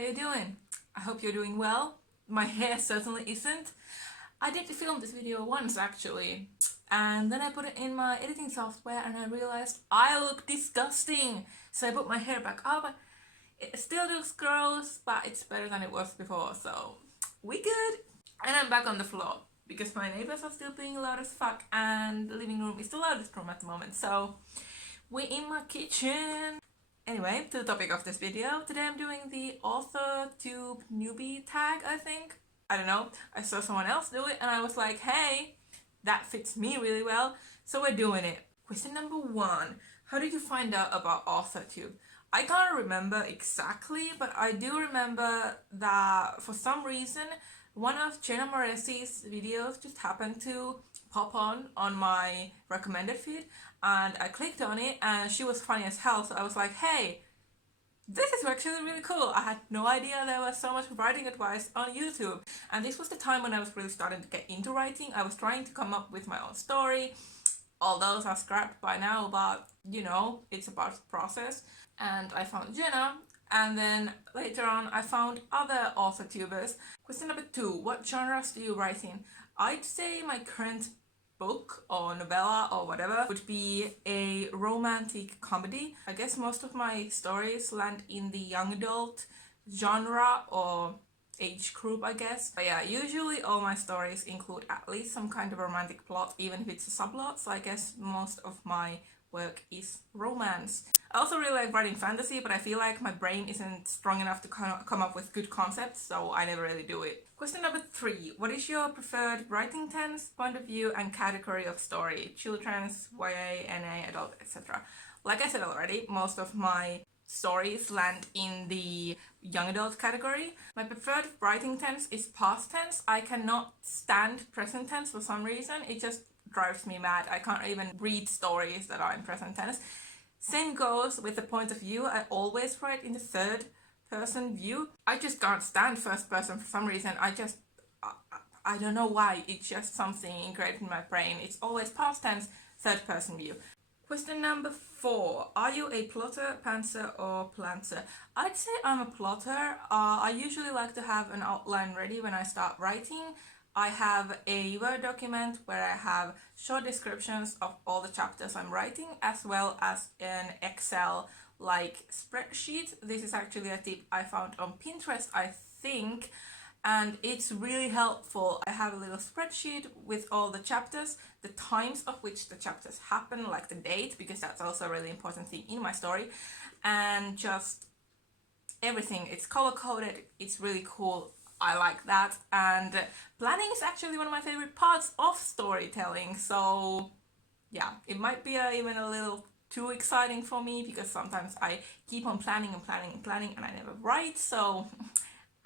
how you doing? I hope you're doing well. My hair certainly isn't. I did film this video once actually, and then I put it in my editing software and I realized I look disgusting. So I put my hair back up. It still looks gross, but it's better than it was before, so we good. And I'm back on the floor because my neighbors are still being loud as fuck and the living room is the loudest room at the moment, so we're in my kitchen. Anyway, to the topic of this video, today I'm doing the AuthorTube newbie tag, I think. I don't know, I saw someone else do it and I was like, hey, that fits me really well, so we're doing it. Question number 1, how did you find out about AuthorTube? I can't remember exactly, but I do remember that for some reason, one of Jenna Moresi's videos just happened to pop on my recommended feed, and I clicked on it and she was funny as hell, so I was like, hey, this is actually really cool. I had no idea there was so much writing advice on YouTube, and this was the time when I was really starting to get into writing. I was trying to come up with my own story. All those are scrapped by now, but you know, it's a part of the process. And I found Jenna, and then later on I found other AuthorTubers. Question number 2, what genres do you write in? I'd say my current book or novella or whatever would be a romantic comedy. I guess most of my stories land in the young adult genre or age group, I guess. But yeah, usually all my stories include at least some kind of romantic plot, even if it's a subplot, so I guess most of my work is romance. I also really like writing fantasy, but I feel like my brain isn't strong enough to come up with good concepts, so I never really do it. Question number 3, what is your preferred writing tense, point of view and category of story? Children's, YA, NA, adult, etc. Like I said already, most of my stories land in the young adult category. My preferred writing tense is past tense. I cannot stand present tense for some reason. It just drives me mad. I can't even read stories that are in present tense. Same goes with the point of view. I always write in the third person view. I just can't stand first person for some reason. I don't know why. It's just something ingrained in my brain. It's always past tense, third person view. Question number 4, are you a plotter, pantser or planter? I'd say I'm a plotter. I usually like to have an outline ready when I start writing. I have a Word document where I have short descriptions of all the chapters I'm writing, as well as an Excel-like spreadsheet. This is actually a tip I found on Pinterest, I think, and it's really helpful. I have a little spreadsheet with all the chapters, the times of which the chapters happen, like the date, because that's also a really important thing in my story, and just everything. It's color-coded, it's really cool. I like that, and planning is actually one of my favorite parts of storytelling, so yeah, it might be even a little too exciting for me because sometimes I keep on planning and planning and planning and I never write, so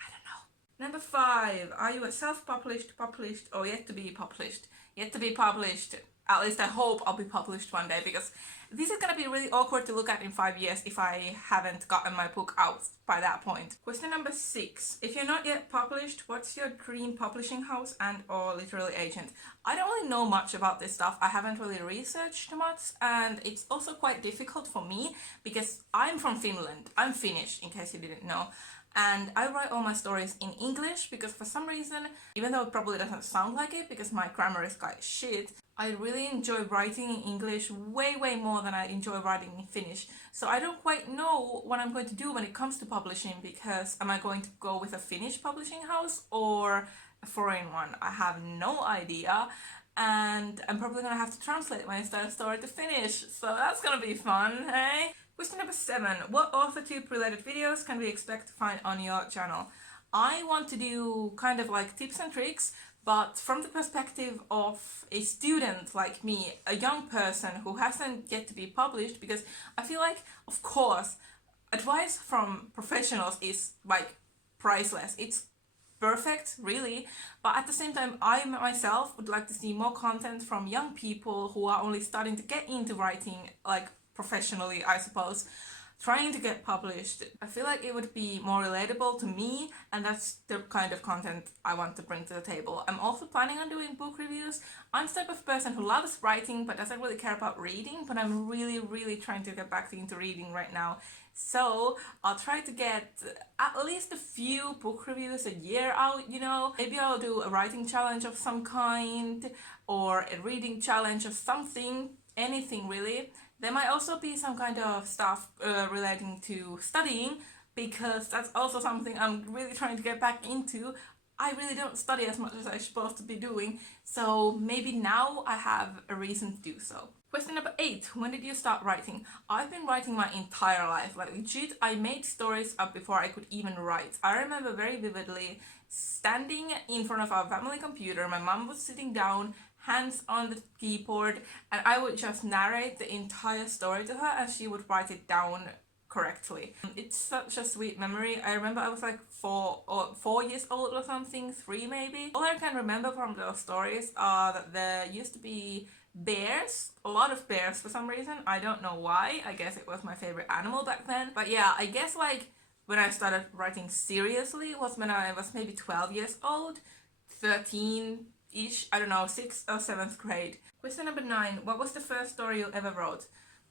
I don't know. Number 5, are you a self-published, published or yet to be published? Yet to be published. At least I hope I'll be published one day, because this is gonna be really awkward to look at in 5 years if I haven't gotten my book out by that point. Question number 6, if you're not yet published, what's your dream publishing house and or literary agent? I don't really know much about this stuff. I haven't really researched much, and it's also quite difficult for me because I'm from Finland. I'm Finnish, in case you didn't know. And I write all my stories in English because for some reason, even though it probably doesn't sound like it because my grammar is quite shit, I really enjoy writing in English way more than I enjoy writing in Finnish. So I don't quite know what I'm going to do when it comes to publishing, because am I going to go with a Finnish publishing house or a foreign one? I have no idea, and I'm probably gonna have to translate my entire story to Finnish, so that's gonna be fun, hey? Question number 7, what AuthorTube related videos can we expect to find on your channel? I want to do kind of like tips and tricks, but from the perspective of a student like me, a young person who hasn't yet to be published, because I feel like, of course, advice from professionals is like priceless. It's perfect, really, but at the same time, I myself would like to see more content from young people who are only starting to get into writing, like professionally, I suppose, trying to get published. I feel like it would be more relatable to me, and that's the kind of content I want to bring to the table. I'm also planning on doing book reviews. I'm the type of person who loves writing but doesn't really care about reading, but I'm really trying to get back into reading right now So I'll try to get at least a few book reviews a year out, you know. Maybe I'll do a writing challenge of some kind or a reading challenge of something, anything really. There might also be some kind of stuff relating to studying, because that's also something I'm really trying to get back into. I really don't study as much as I'm supposed to be doing, so maybe now I have a reason to do so. Question number 8. When did you start writing? I've been writing my entire life. Like legit, I made stories up before I could even write. I remember very vividly standing in front of our family computer. My mom was sitting down, hands on the keyboard, and I would just narrate the entire story to her and she would write it down correctly. It's such a sweet memory. I remember I was like 4 years old or something, 3 maybe. All I can remember from those stories are that there used to be bears, a lot of bears for some reason. I don't know why. I guess it was my favorite animal back then. But yeah, I guess like when I started writing seriously was when I was maybe 12 years old, 13-ish, I don't know, 6th or 7th grade. Question number 9. What was the first story you ever wrote?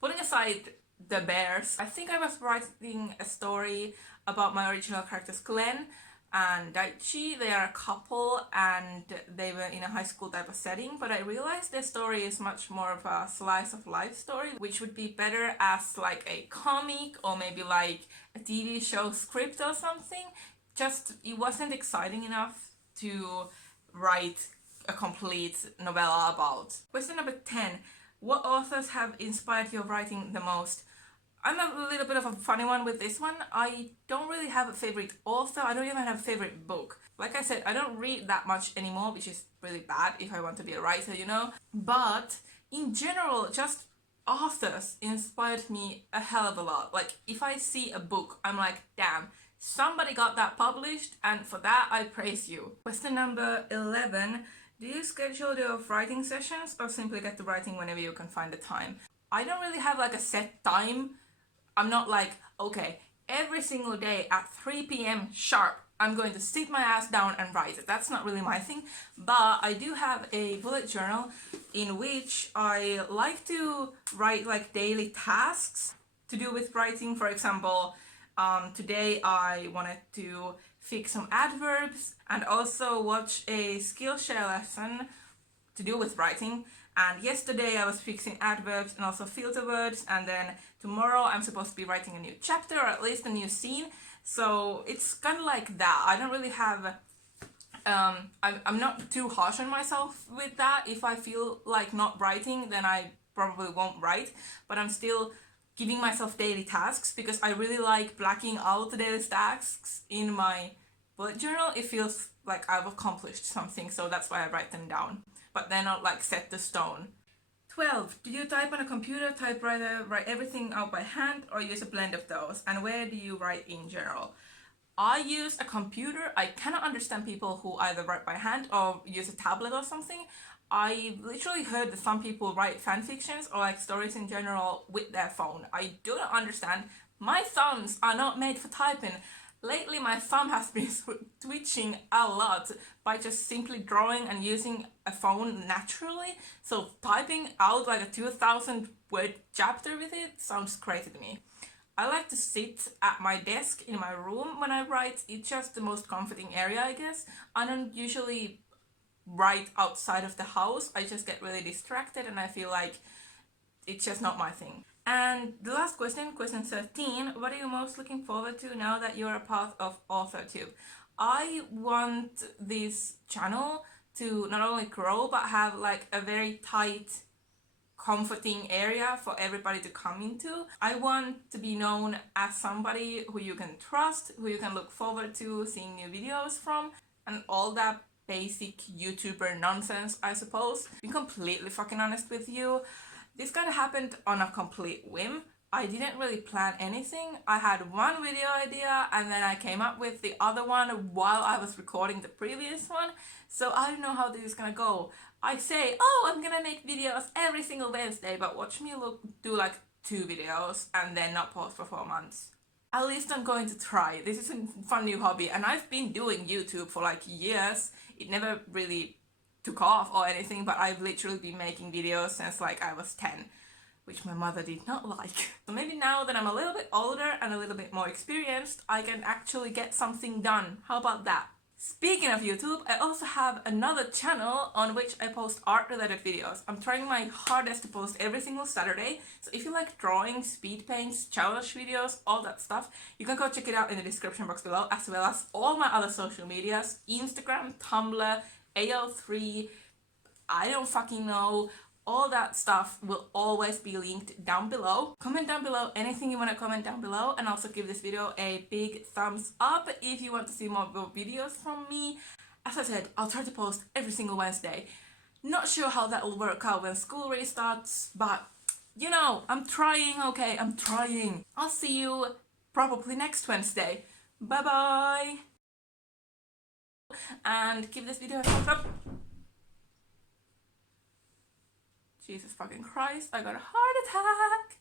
Putting aside the bears, I think I was writing a story about my original characters Glenn and Daichi. They are a couple and they were in a high school type of setting, but I realized their story is much more of a slice of life story, which would be better as like a comic or maybe like a TV show script or something. Just, it wasn't exciting enough to write a complete novella about. Question number 10. What authors have inspired your writing the most? I'm a little bit of a funny one with this one. I don't really have a favorite author. I don't even have a favorite book. Like I said, I don't read that much anymore, which is really bad if I want to be a writer, you know. But in general, just authors inspired me a hell of a lot. Like if I see a book, I'm like, damn, somebody got that published, and for that I praise you. Question number 11. Do you schedule your writing sessions or simply get to writing whenever you can find the time? I don't really have like a set time. I'm not like, okay, every single day at 3 p.m. sharp, I'm going to sit my ass down and write it. That's not really my thing, but I do have a bullet journal in which I like to write like daily tasks to do with writing. For example, today I wanted to fix some adverbs and also watch a Skillshare lesson to do with writing. And yesterday I was fixing adverbs and also filter words, and then tomorrow I'm supposed to be writing a new chapter or at least a new scene. So it's kind of like that. I don't really have I'm not too harsh on myself with that. If I feel like not writing, then I probably won't write, but I'm still giving myself daily tasks because I really like blacking out the daily tasks in my bullet journal. It feels like I've accomplished something, so that's why I write them down, but they're not like set to stone. 12. Do you type on a computer, typewriter, write everything out by hand, or use a blend of those? And where do you write in general? I use a computer. I cannot understand people who either write by hand or use a tablet or something. I literally heard that some people write fan fictions or like stories in general with their phone. I do not understand. My thumbs are not made for typing. Lately my thumb has been twitching a lot by just simply drawing and using a phone naturally. So typing out like a 2,000 word chapter with it sounds crazy to me. I like to sit at my desk in my room when I write. It's just the most comforting area, I guess. I don't usually write outside of the house. I just get really distracted and I feel like it's just not my thing. And the last question, question 13, what are you most looking forward to now that you're a part of AuthorTube? I want this channel to not only grow but have like a very tight, comforting area for everybody to come into. I want to be known as somebody who you can trust, who you can look forward to seeing new videos from, and all that basic YouTuber nonsense, I suppose. To be completely fucking honest with you, this kind of happened on a complete whim. I didn't really plan anything. I had one video idea and then I came up with the other one while I was recording the previous one. So I don't know how this is gonna go. I say, oh, I'm gonna make videos every single Wednesday, but watch me do like 2 videos and then not post for 4 months. At least I'm going to try. This is a fun new hobby and I've been doing YouTube for like years. It never really took off or anything, but I've literally been making videos since like I was 10. which my mother did not like. So maybe now that I'm a little bit older and a little bit more experienced, I can actually get something done. How about that? Speaking of YouTube, I also have another channel on which I post art-related videos. I'm trying my hardest to post every single Saturday, so if you like drawing, speed paints, challenge videos, all that stuff, you can go check it out in the description box below, as well as all my other social medias, Instagram, Tumblr, AO3, I don't fucking know. All that stuff will always be linked down below. Comment down below anything you want to comment down below, and also give this video a big thumbs up if you want to see more videos from me. As I said, I'll try to post every single Wednesday. Not sure how that will work out when school restarts, but you know, I'm trying, okay? I'm trying. I'll see you probably next Wednesday. Bye bye! And give this video a thumbs up. Jesus fucking Christ, I got a heart attack!